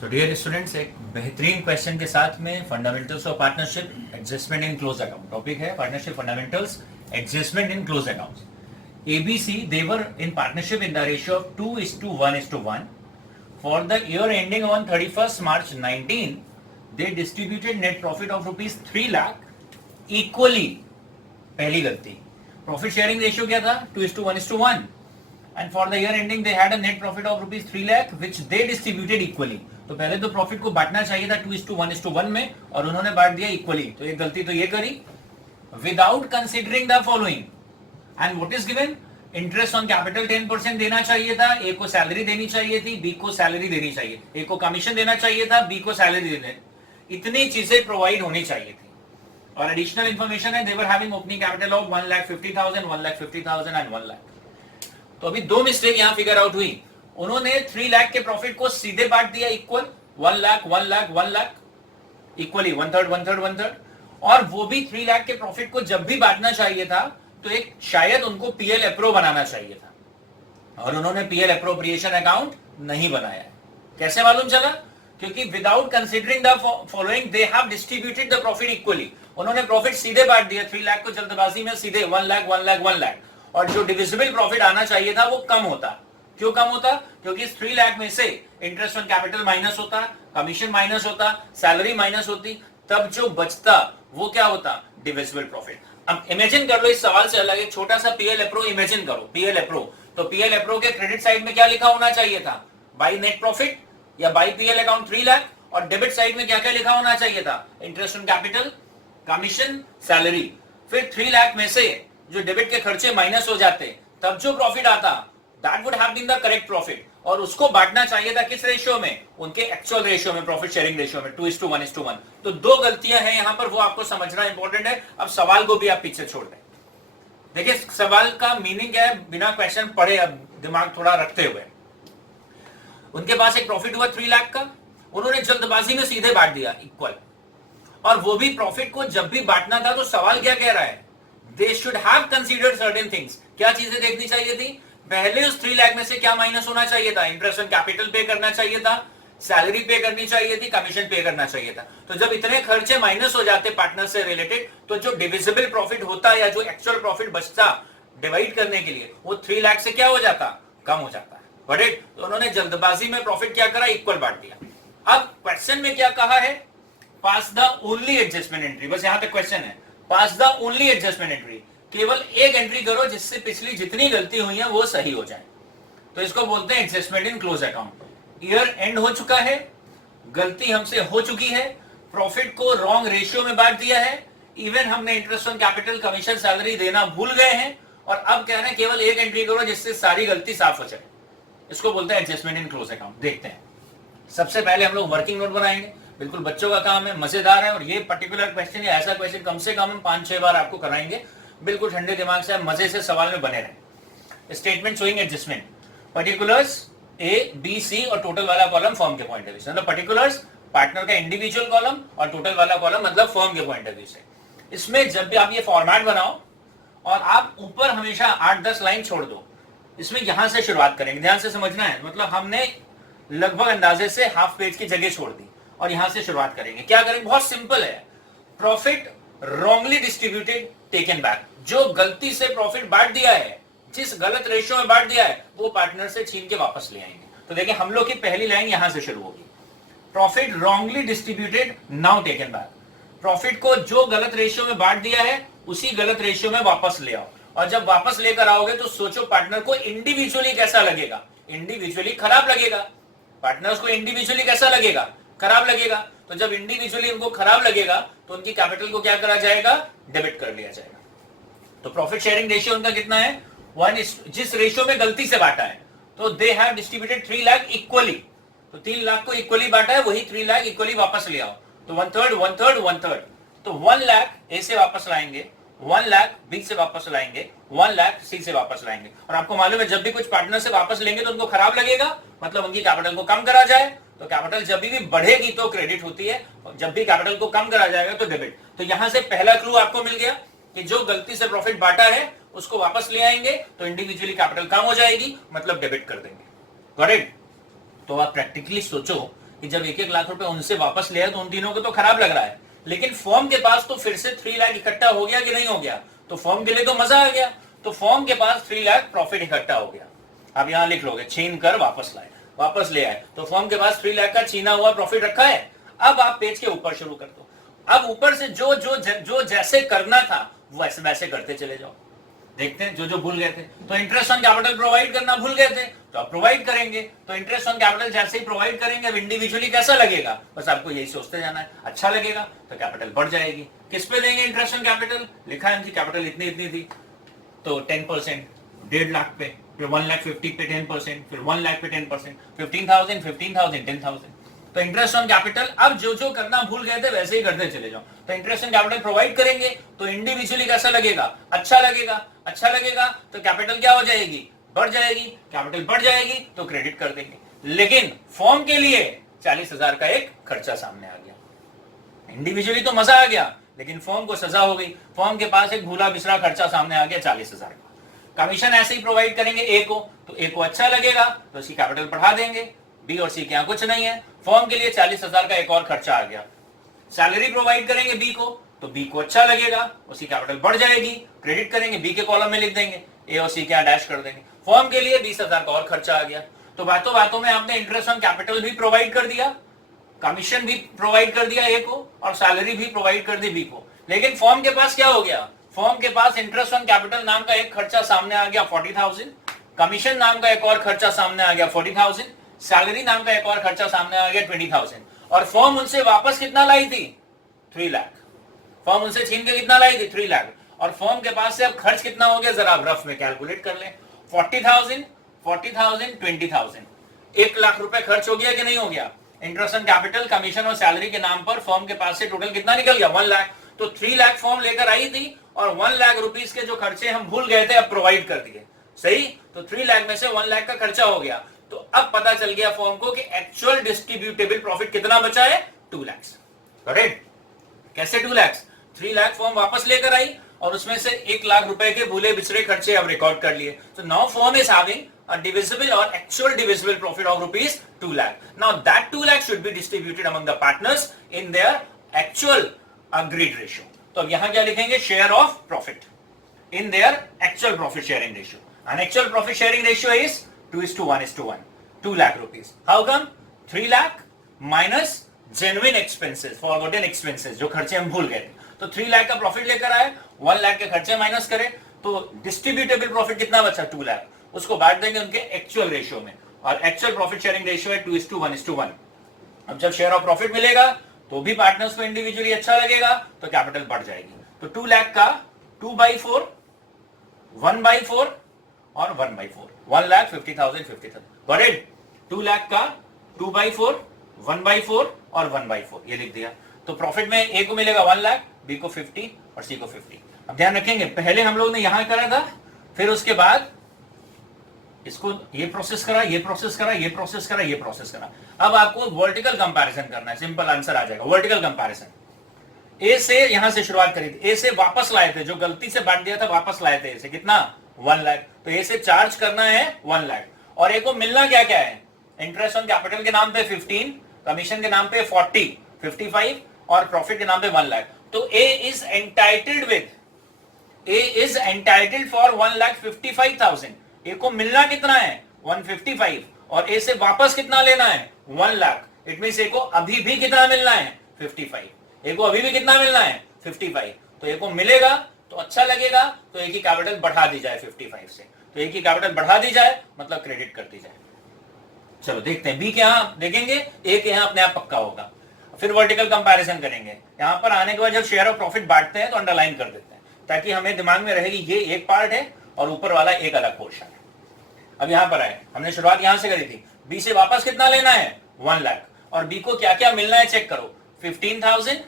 So dear students, एक बेहतरीन question के साथ में fundamentals of partnership adjustment in close account topic है। Partnership fundamentals adjustment in close accounts. ABC they were in partnership in the ratio of 2:1:1. For the year ending on 31st March 19, they distributed net profit of rupees 3 lakh equally. पहली गलती, profit sharing ratio क्या था? 2:1:1. And for the year ending they had a net profit of rupees 3 lakh which they distributed equally. तो पहले तो profit को बांटना चाहिए था 2:1:1 में और उन्होंने बांट दिया इक्वली। तो एक गलती तो ये करी। Without considering the following and what is given, interest on capital 10% देना चाहिए था, ए को सैलरी देनी चाहिए थी, बी को सैलरी देनी चाहिए, ए को कमीशन देना चाहिए था, बी को सैलरी देनी, इतनी चीजें प्रोवाइड होनी चाहिए थी। और एडिशनल इंफॉर्मेशन है, they were having opening capital of 1,50,000, 1,50,000 and 1 lakh. तो अभी दो मिस्टेक यहां फिगर आउट हुई। उन्होंने 3 लाख के प्रॉफिट को सीधे बांट दिया इक्वल, 1 लाख 1 लाख 1 लाख इक्वली, 1/3 1/3 1/3। और वो भी 3 लाख के प्रॉफिट को जब भी बांटना चाहिए था तो एक शायद उनको पीएल एप्रो बनाना चाहिए था और उन्होंने पीएल एप्रोप्रिएशन अकाउंट नहीं बनाया। कैसे मालूम चला? क्योंकि without considering the following they have distributed the profit equally. उन्होंने प्रॉफिट सीधे बांट दिया, 3 लाख को जल्दबाजी में सीधे 1 लाख 1 लाख 1 लाख, और जो डिविजिबल प्रॉफिट आना चाहिए था वो कम होता। क्यों कम होता? क्योंकि इस 3 लाख में से इंटरेस्ट ऑन कैपिटल माइनस होता, कमीशन माइनस होता, सैलरी माइनस होती, तब जो बचता वो क्या होता? Divisible profit. अब इमेजिन कर लो, इस सवाल से अलग एक छोटा सा पीएल एप्रो इमेजिन करो। पीएल एप्रो, तो पीएल एप्रो के क्रेडिट साइड में क्या लिखा होना चाहिए था? बाई नेट प्रॉफिट या बाई पीएल अकाउंट 3 लाख, और डेबिट साइड में क्या क्या लिखा होना चाहिए था? Interest on capital, commission, salary. फिर 3 लाख में से जो डेबिट के खर्चे माइनस हो जाते, तब जो प्रॉफिट आता that would have been the correct profit, और उसको बांटना चाहिए था किस रेशियो में? उनके एक्चुअल रेशियो में, प्रॉफिट शेयरिंग रेशियो में, 2:1:1। तो दो गलतियां हैं यहां पर, वो आपको समझना इंपॉर्टेंट है। अब सवाल को भी आप पीछे छोड़ दें। देखिए सवाल का मीनिंग है, बिना क्वेश्चन पढ़े अब दिमाग थोड़ा रखते हुए, उनके पास एक प्रॉफिट हुआ 3 लाख का, उन्होंने जल्दबाजी में सीधे बांट दिया इक्वल, और वो भी प्रॉफिट को जब भी बांटना था तो सवाल क्या कह रहा है? They should have considered certain things. क्या चीजें देखनी चाहिए थी? पहले उस 3 लाख में से क्या माइनस होना चाहिए था? इंटरेस्ट ऑन कैपिटल पे करना चाहिए था, सैलरी पे करनी चाहिए थी, कमीशन पे करना चाहिए था। तो जब इतने खर्चे माइनस हो जाते पार्टनर से रिलेटेड, तो जो डिविजिबल प्रॉफिट होता या जो एक्चुअल प्रॉफिट बचता डिवाइड करने के लिए, वो 3 लाख से क्या हो जाता? कम हो जाता है। Got it? तो उन्होंने जल्दबाजी में प्रॉफिट क्या करा? इक्वल बांट दिया। अब क्वेश्चन में क्या कहा है? पास द ओनली एडजस्टमेंट एंट्री। बस यहां तक क्वेश्चन है, पास द ओनली एडजस्टमेंट एंट्री। केवल एक एंट्री करो जिससे पिछली जितनी गलती हुई है वो सही हो जाए। तो इसको बोलते हैं adjustment in close account. Year and हो चुका है, गलती हमसे हो चुकी है, प्रॉफिट को रॉन्ग रेशियो में बांट दिया है, इवन हमने interest on capital, commission, salary देना भूल गए हैं, और अब कह रहे हैं केवल एक एंट्री करो जिससे सारी गलती साफ हो जाए। इसको बोलते हैं एडजस्टमेंट इन क्लोज अकाउंट। देखते हैं। सबसे पहले हम लोग वर्किंग नोट बनाएंगे, बिल्कुल बच्चों का काम है, मजेदार है, और ये पर्टिकुलर क्वेश्चन या ऐसा क्वेश्चन कम से कम हम 5-6 बार आपको कराएंगे। बिल्कुल ठंडे दिमाग से मजे से सवाल में बने रहे। Statement showing adjustment, particulars A B C और टोटल वाला कॉलम फर्म के पॉइंट ऑफ व्यू से, मतलब पर्टिकुलर्स पार्टनर का इंडिविजुअल कॉलम और टोटल वाला कॉलम मतलब फर्म के पॉइंट ऑफ व्यू से। इसमें जब भी आप ये फॉर्मेट बनाओ और आप ऊपर हमेशा 8-10 लाइन छोड़ दो, इसमें यहां से शुरुआत करेंगे, ध्यान से समझना है। मतलब हमने लगभग अंदाजे से हाफ पेज की जगह छोड़ दी और यहां से शुरुआत करेंगे। क्या करेंगे? बहुत सिंपल है। Profit wrongly distributed taken back. जो गलती से प्रॉफिट बांट दिया है, जिस गलत रेशियो में बांट दिया है, वो पार्टनर से छीन के वापस ले आएंगे। तो देखिए हम लोग की पहली लाइन यहां से शुरू होगी। Profit wrongly distributed now taken back. Profit को जो गलत रेशियो में बांट दिया है उसी गलत रेशियो में वापस ले आओ, और जब वापस लेकर आओगे तो सोचो पार्टनर को इंडिविजुअली कैसा लगेगा? इंडिविजुअली खराब लगेगा। पार्टनर्स को इंडिविजुअली कैसा लगेगा? खराब लगेगा। तो जब इंडिविजुअली उनको खराब लगेगा तो उनकी कैपिटल को क्या करा जाएगा? डेबिट कर लिया जाएगा। तो प्रॉफिट शेयरिंग रेशियो उनका कितना है? 1, जिस रेशियो में गलती से बांटा है, तो they have distributed 3 lakh equally. तो 3 लाख को इक्वली बांटा है, वही 3 लाख इक्वली वापस ले आओ। तो 1/3 1/3 1/3। तो 1 लाख ए से वापस लाएंगे, 1 लाख बी से वापस लाएंगे, 1 लाख सी से वापस लाएंगे। और आपको मालूम है जब भी कुछ पार्टनर से वापस लेंगे तो उनको खराब लगेगा, मतलब उनकी कैपिटल को कम करा जाए। तो कैपिटल जब भी बढ़ेगी तो क्रेडिट होती है, और जब भी कैपिटल को कम करा जाएगा तो डेबिट। तो यहां से पहला क्लू आपको मिल गया कि जो गलती से प्रॉफिट बांटा है उसको वापस ले आएंगे तो इंडिविजुअली कैपिटल कम हो जाएगी, मतलब डेबिट कर देंगे। Got it? तो आप प्रैक्टिकली सोचो कि जब 1-1 लाख रुपए उनसे वापस ले आए तो उन तीनों को तो खराब लग रहा है, लेकिन फॉर्म के पास तो फिर से 3 लाख इकट्ठा हो गया कि नहीं हो गया, तो फॉर्म के लिए तो मजा आ गया, तो फॉर्म के पास 3 लाख प्रॉफिट इकट्ठा हो गया। आप यहां लिख लोगे छीन कर वापस लाए, वापस ले आए, तो फॉर्म के पास 3 लाख का छीना हुआ प्रॉफिट रखा है। अब आप पेज के ऊपर शुरू कर दो, अब ऊपर से जो जैसे करना था वैसे वैसे करते चले जाओ। देखते हैं जो भूल गए थे, तो इंटरेस्ट ऑन कैपिटल प्रोवाइड करना भूल गए थे, तो आप प्रोवाइड करेंगे, तो इंटरेस्ट ऑन कैपिटल जैसे ही प्रोवाइड करेंगे, अब इंडिविजुअली कैसा लगेगा, बस आपको यही सोचते जाना है, अच्छा लगेगा तो कैपिटल बढ़ जाएगी। किस पे देंगे इंटरेस्ट ऑन कैपिटल, लिखा है कैपिटल इतनी इतनी थी, तो 10%, 1.5 लाख पे, फिर 1,50,000 पे 10%, फिर 1 लाख पे 10%, 15,000, 15,000, 10,000। तो इंटरेस्ट ऑन कैपिटल अब जो करना भूल गए थे वैसे ही करते चले जाओ। तो इंटरेस्ट ऑन कैपिटल प्रोवाइड करेंगे तो इंडिविजुअली कैसा लगेगा, अच्छा लगेगा, अच्छा लगेगा तो कैपिटल क्या हो जाएगी, बढ़ जाएगी, कैपिटल बढ़ जाएगी तो क्रेडिट कर देंगे। लेकिन फॉर्म के लिए 40,000 का एक खर्चा सामने आ गया। इंडिविजुअली तो मजा आ गया, लेकिन फॉर्म को सजा हो गई, फॉर्म के पास एक भूला बिसरा खर्चा सामने आ गया 40,000 का। कमीशन ऐसे ही प्रोवाइड करेंगे ए को, तो ए को अच्छा लगेगा तो उसकी कैपिटल बढ़ा देंगे, बी और सी के यहां कुछ नहीं है, फॉर्म के लिए 40,000 का एक और खर्चा आ गया। सैलरी प्रोवाइड करेंगे बी को, तो बी को अच्छा लगेगा, उसकी कैपिटल बढ़ जाएगी, क्रेडिट करेंगे, बी के कॉलम में लिख देंगे, ए और सी के डैश कर देंगे। फॉर्म के लिए 20,000 का और खर्चा आ गया। तो बातों बातों में आपने इंटरेस्ट ऑन कैपिटल भी प्रोवाइड कर दिया, कमीशन भी प्रोवाइड कर दिया ए को, और सैलरी भी प्रोवाइड कर दी बी को। लेकिन फॉर्म के पास क्या हो गया, फॉर्म के पास इंटरेस्ट ऑन कैपिटल नाम का एक खर्चा सामने आ गया 40,000, कमीशन नाम का एक और खर्चा सामने आ गया 40,000, सैलरी नाम का एक और खर्चा सामने आ गया 20,000, और फॉर्म उनसे वापस कितना लाई थी, 3 लाख। फॉर्म उनसे छीन के कितना लाई थी, 3 लाख, और फॉर्म के पास से अब खर्च कितना हो गया, जरा रफ में कैलकुलेट कर लें, 40,000, 40,000, 20,000, 1 लाख रुपए खर्च हो गया कि नहीं हो गया। इंटरेस्ट ऑन कैपिटल, कमीशन और सैलरी के नाम पर फॉर्म के पास से टोटल कितना निकल गया, 1 लाख। तो 3 लाख फॉर्म लेकर आई थी, और 1 लाख रुपीस के जो खर्चे हम भूल गए थे अब प्रोवाइड कर दिए, सही। तो 3 लाख में से 1 लाख का खर्चा हो गया, तो अब पता चल गया फॉर्म को कि एक्चुअल डिस्ट्रीब्यूटेबल प्रॉफिट कितना बचा है, 2 लाख। करेक्ट। कैसे 2 लाख, 3 लाख फॉर्म वापस लेकर आई, और उसमें से 1 लाख रुपए के भूले बिछड़े खर्चे अब रिकॉर्ड कर लिए। तो now form is having a divisible or actual divisible profit of rupees 2 lakh. Now that 2 lakh should be distributed among the partners in their actual agreed ratio. तो अब यहां क्या लिखेंगे, share of profit in their actual profit sharing ratio. An actual profit sharing ratio is 2:1:1, 2 lakh rupees. How come? 3 lakh minus genuine expenses, forgotten expenses, जो खर्चे हम भूल गए थे। तो 3 लाख का प्रॉफिट लेकर आए, 1 लाख के खर्चे माइनस करें, तो डिस्ट्रीब्यूटेबल प्रॉफिट कितना बचा, 2 लाख, उसको बांट देंगे उनके एक्चुअल रेशियो में, और एक्चुअल प्रॉफिट शेयरिंग रेशियो है 2:1:1। अब जब शेयर ऑफ प्रॉफिट मिलेगा तो भी पार्टनर्स को इंडिविजुअली अच्छा लगेगा, तो कैपिटल बढ़ जाएगी। तो 2 लाख का 2/4, 1/4 और 1/4, 1,50,000, 50,000। Got it. 2 लाख का 2/4, 1/4 और 1/4, ये लिख दिया। तो प्रॉफिट में ए को मिलेगा 1 लाख, बी को 50 और सी को 50। अब ध्यान रखेंगे, पहले हम लोग ने यहां करा था, फिर उसके बाद इसको ये प्रोसेस करा, ये प्रोसेस करा, ये प्रोसेस करा, ये प्रोसेस करा। अब आपको वर्टिकल कंपैरिजन करना है, सिंपल आंसर आ जाएगा। वर्टिकल कंपैरिजन, ए से यहां से शुरुआत करी थी, ए से वापस लाए थे, जो गलती से बांट दिया था वापस लाए थे, ए से कितना, 1 लाख। तो ए से चार्ज करना है 1 लाख, और ए को मिलना क्या क्या है, इंटरेस्ट ऑन कैपिटल के नाम पे 15, कमीशन के नाम पे 40, 55 और प्रॉफिट के नाम पे 1 लाख। तो ए इज एंटाइटल्ड फॉर 1,55,000। ए को मिलना कितना है, 155, और ए से वापस कितना लेना है, 1 लाख। इट मींस ए को अभी भी कितना मिलना है, 55। ए को अभी भी कितना मिलना है, 55। तो ए को मिलेगा तो अच्छा लगेगा, तो ए की कैपिटल बढ़ा दी जाए 55 से, तो ए की कैपिटल बढ़ा दी जाए मतलब क्रेडिट कर दी जाए। चलो देखते हैं, बी के यहां देखेंगे, ए के यहां अपने आप पक्का होगा। फिर वर्टिकल कंपैरिजन करेंगे, यहां पर आने के बाद जब शेयर ऑफ प्रॉफिट बांटते हैं तो अंडरलाइन कर देते हैं, ताकि हमें दिमाग में रहेगी ये एक पार्ट है और ऊपर वाला एक अलग पोर्शन है। अब यहां पर आए, हमने शुरुआत यहां से करी थी, बी से वापस कितना लेना है, 1 लाख, और बी को क्या क्या मिलना है चेक करो, 15,000,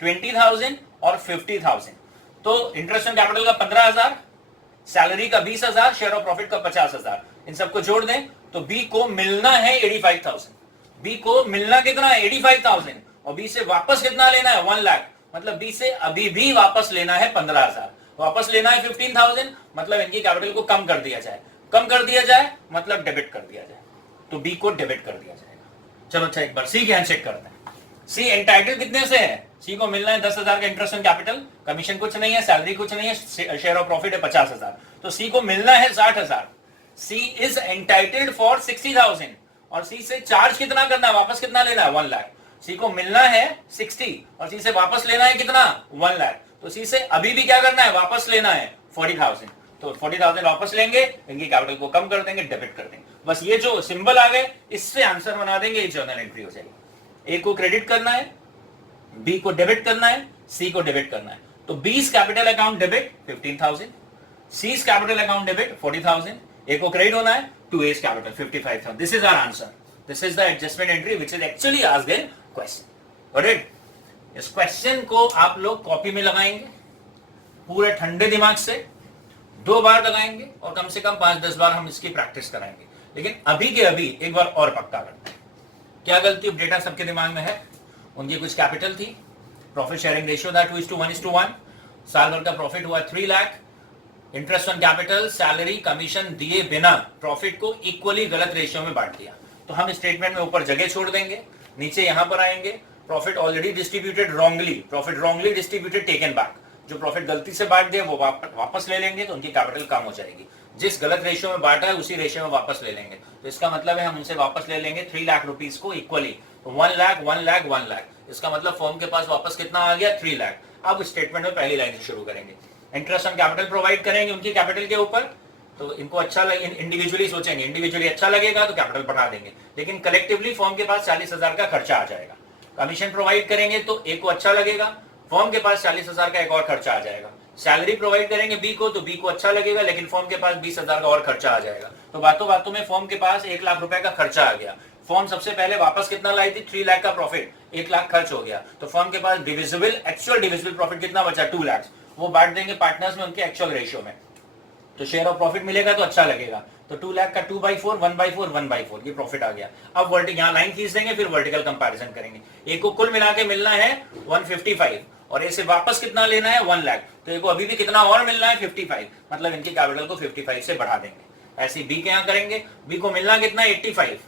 20,000 और 50,000। तो इंटरेस्ट ऑन कैपिटल का 15,000, सैलरी का 20,000, शेयर ऑफ प्रॉफिट का 50,000, इन सबको जोड़ दें तो बी को मिलना है 85,000। बी को मिलना कितना है, 85,000, और बी से वापस कितना लेना है, 1 लाख, मतलब बी से अभी भी वापस लेना है 15,000, वापस लेना है 15,000, मतलब इनकी कैपिटल को कम कर दिया जाए, कम कर दिया जाए मतलब डेबिट कर दिया जाए, तो बी को डेबिट कर दिया जाएगा। चलो अच्छा एक बार सी के चेक करते हैं। सी एंटाइटल कितने से है? सी को मिलना है 10,000 का इंटरेस्ट ऑन कैपिटल, कमीशन कुछ नहीं है, सैलरी कुछ नहीं है, शेयर ऑफ प्रॉफिट है 50,000, तो सी को मिलना है 60,000। सी इज एंटाइटल्ड फॉर 60,000 और सी से चार्ज कितना करना है, वापस कितना लेना है 1 लाख। सी को मिलना है 60 और सी से वापस लेना है कितना 1 लाख, तो सी से अभी भी क्या करना है, वापस लेना है 40,000, तो 40,000 वापस लेंगे, इनकी कैपिटल को कम कर देंगे, डेबिट कर देंगे। बस ये जो सिंबल आ गए इससे आंसर बना देंगे, ये जर्नल एंट्री हो जाएगी। ए को क्रेडिट करना है, बी को डेबिट करना है, सी को डेबिट करना है, तो B's capital account debit 15,000, C's capital account debit 40,000, A को क्रेडिट होना है to A's capital 55,000। This is our answer, this is the adjustment entry which is actually asked in question. Got it? इस question को आप लोग copy में लगाएंगे पूरे ठंडे दिमाग से, 2 बार लगाएंगे और कम से कम 5-10 बार हम इसकी प्रैक्टिस कराएंगे। लेकिन अभी के अभी एक बार और पक्का करते हैं। क्या गलती ऑफ डेटा सबके दिमाग में है? उनकी कुछ कैपिटल थी, प्रॉफिट शेयरिंग रेशियो था 2:1:1, साल भर का प्रॉफिट हुआ 3 lakh, interest on capital, salary, commission दिए बिना प्रॉफिट को इक्वली गलत रेशियो में बांट दिया। तो हम स्टेटमेंट में ऊपर जगह छोड़ देंगे, नीचे यहां पर आएंगे, profit already distributed wrongly, profit wrongly distributed taken back, जो प्रॉफिट गलती से बांट दिया वो वापस ले लेंगे, तो उनकी कैपिटल कम हो जाएगी। जिस गलत रेशियो में बांटा है उसी रेशियो में वापस ले लेंगे, तो इसका मतलब है हम उनसे वापस ले लेंगे 3 लाख रुपीस को इक्वली, तो 1 लाख 1 लाख 1 लाख, इसका मतलब फर्म के पास वापस कितना आ गया 3 लाख। अब स्टेटमेंट में पहली लाइन से शुरू करेंगे, इंटरेस्ट ऑन कैपिटल प्रोवाइड करेंगे उनकी कैपिटल के ऊपर, तो इनको अच्छा इंडिविजुअली सोचेंगे, इंडिविजुअली अच्छा लगेगा तो कैपिटल बढ़ा देंगे, लेकिन कलेक्टिवली फर्म के पास 40,000 का खर्चा आ जाएगा। कमीशन प्रोवाइड करेंगे तो ए को अच्छा लगेगा, फर्म के पास 40,000 का एक और खर्चा आ जाएगा। सैलरी प्रोवाइड करेंगे बी को, तो बी को अच्छा लगेगा, लेकिन फर्म के पास 20,000 का और खर्चा आ जाएगा। तो बातों बातों में फर्म के पास 1 लाख रुपए का खर्चा आ गया। फर्म सबसे पहले वापस कितना लाई थी 3 लाख का प्रॉफिट, 1 लाख खर्च हो गया, तो फर्म के पास डिविजिबल एक्चुअल डिविजिबल प्रॉफिट कितना बचा 2 लाख, वो बांट देंगे पार्टनर्स में उनके एक्चुअल रेशियो में, तो शेयर ऑफ प्रॉफिट मिलेगा तो अच्छा लगेगा। तो 2 लाख का 2/4 1/4 1/4 ये प्रॉफिट आ गया। अब वर्टिकल यहां लाइन खींच देंगे, फिर वर्टिकल कंपैरिजन करेंगे। ए को कुल मिला के मिलना है 155 और ए से वापस कितना लेना है 1 लाख, तो ए को अभी भी कितना और मिलना है 55, मतलब इनकी कैपिटल को 55 से बढ़ा देंगे। ऐसे बी के यहां करेंगे, बी को मिलना कितना 85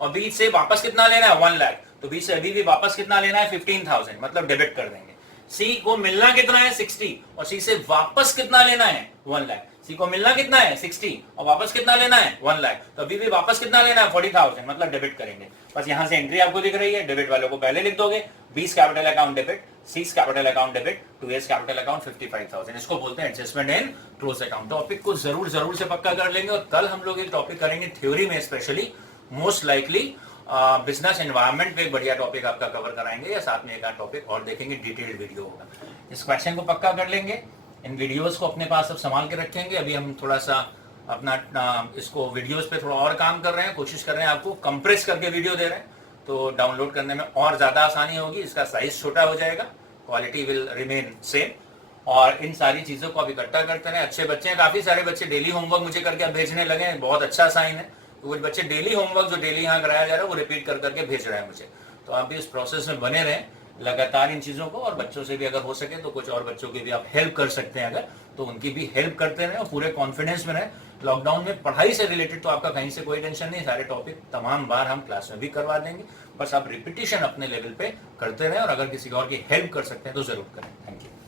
और बी से वापस कितना लेना है 1 लाख, तो बी से अभी भी वापस कितना लेना है 15,000, मतलब डेबिट कर देंगे। सी को मिलना कितना है 60 और सी से वापस कितना लेना है 1 लाख, सी को मिलना कितना है 60 और वापस कितना लेना है 1 लाख, तो अभी भी वापस कितना लेना है 40,000, मतलब डेबिट करेंगे। बस यहां से एंट्री आपको दिख रही है, डेबिट वालों को पहले लिख दोगे, B's capital account debit, C's capital account debit, 2a's capital account 55,000, इसको बोलते हैं adjustment in close account. Topic को जरूर से पक्का कर लेंगे और कल हम लोग एक टॉपिक करेंगे थ्योरी में, specially most likely business environment पे एक बढ़िया टॉपिक आपका कवर कराएंगे, या साथ में एक टॉपिक और देखेंगे, डिटेल्ड वीडियो होगा। इस क्वेश्चन को पक्का कर लेंगे, इन वीडियोस को अपने पास सब संभाल के रखेंगे। अभी हम थोड़ा सा अपना इसको वीडियोस पे थोड़ा और काम कर रहे हैं, कोशिश कर रहे हैं आपको कंप्रेस करके वीडियो दे रहे हैं, तो डाउनलोड करने में और ज्यादा आसानी होगी, इसका साइज छोटा हो जाएगा, क्वालिटी विल रिमेन सेम, और इन सारी चीजों को आप इकट्ठा करते रहे। अच्छे बच्चे हैं, काफी सारे बच्चे डेली होमवर्क मुझे करके भेजने लगे हैं, बहुत अच्छा साइन है। तो वो बच्चे डेली होमवर्क जो डेली यहाँ कराया जा रहा है वो रिपीट कर करके भेज रहे हैं मुझे, तो आप भी इस प्रोसेस में बने रहें लगातार इन चीजों को, और बच्चों से भी अगर हो सके तो कुछ और बच्चों की भी आप हेल्प कर सकते हैं, अगर तो उनकी भी हेल्प करते रहें और पूरे कॉन्फिडेंस में रहें। लॉकडाउन में पढ़ाई से रिलेटेड तो आपका कहीं से कोई टेंशन नहीं, सारे टॉपिक तमाम बार हम क्लास में भी करवा देंगे, बस आप रिपीटिशन अपने लेवल पे करते रहें, और अगर किसी और की हेल्प कर सकते हैं तो जरूर करें। Thank you.